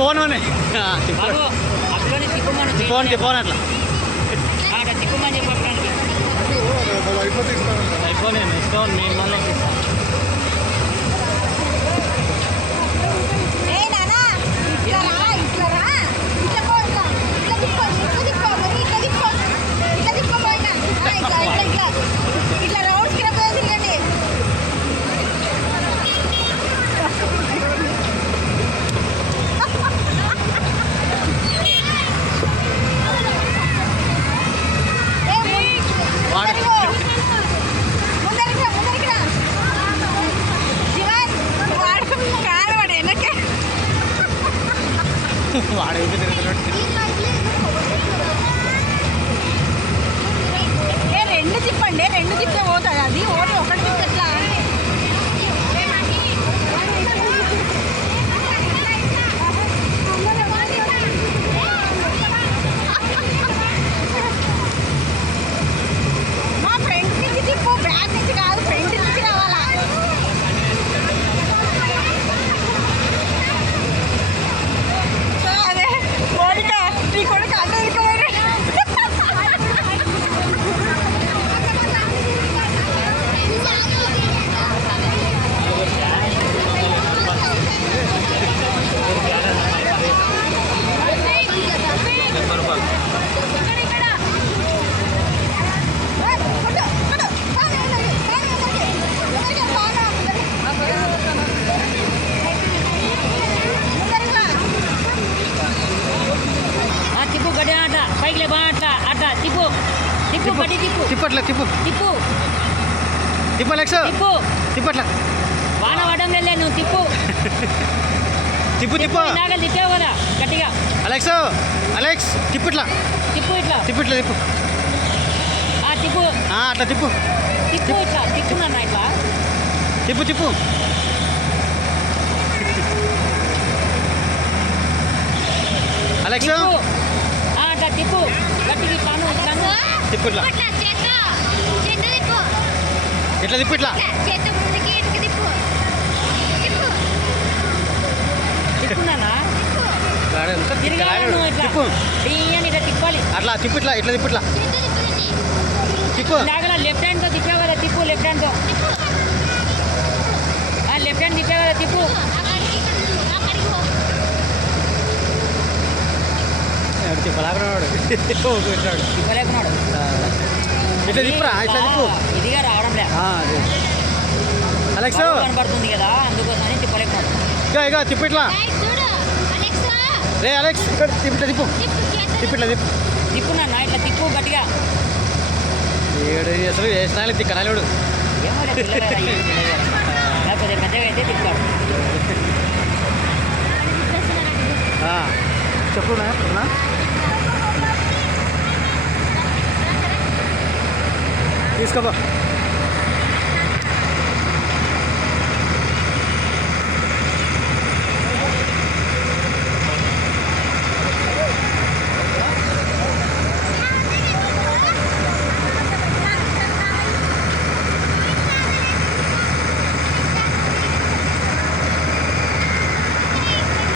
Phone phone అట్లా iPhone ఇస్తాను నేను మళ్ళీ ఇస్తాను. వాడు రెండు తిప్పండి, రెండు తిప్పే పోతుంది అది ఓడి ఒకటి తిప్పి ఎట్లా మా ఫ్రెండ్ నుంచి తిప్పు, బ్యాక్ నుంచి కాదు ఫ్రెండ్ నుంచి రావాలా. అదే కోరిక నీ కొడుకు అడ్డ తిప్పు గడ్డి ఆట పైకి లేబా అట్లా తిప్పు తిప్పు బడి తిప్పు తిప్పట్లా తిప్పు తిప్పు తిప్పు అలెక్స్ తిప్పు తిప్పట్లా వాన పడడం లేదు నువ్వు తిప్పు తిప్పు తిప్పు ఇందాక తిప్పావు కదా గట్టిగా. అలెక్స్ తిప్పట్లా తిప్పు ఇట్లా తిప్పట్లా తిప్పు తిప్పు అట్లా తిప్పు తిప్పు ఇట్లా తిప్పునన్న ఇట్లా తిప్పు తిప్పు అలెక్స్ అట్లా తిప్పు గట్టికి పాను తిప్పు ఇట్లా ఎట్లా తిప్పు ఇట్లా తిప్పున్నానా తిప్పు ఇట్లా తిప్పాలి అట్లా తిప్పు ఇట్లా ఇట్లా తిప్పు ఇట్లా తిప్పు ఇందాక లెఫ్ట్ హ్యాండ్తో తిప్పావు కదా తిప్పు లెఫ్ట్ హ్యాండ్తో లెఫ్ట్ హ్యాండ్ తిప్పావు కదా తిప్పు తిప్పలేకున్నాడు తిప్పలేకున్నాడు ఇట్లా తిప్పురా ఇట్లా తిప్పు ఇదిగా రావడం లేదు అలెక్స్ కనపడుతుంది కదా అందుకోసమని తిప్పలేకున్నాడు. ఇక తిప్పు ఇట్లా రే అలెక్స్ ఇక్కడ తిప్పు తిప్పు తిప్పు ఇట్లా తిప్పు తిప్పునన్నా ఇట్లా తిప్పు గట్టిగా. ఏడు అసలు వేసినాలి తిక్కనాలేడు ఏమో లేకపోతే పెద్దగా అయితే తిప్పాడు. చెప్పు తీసుకోబా.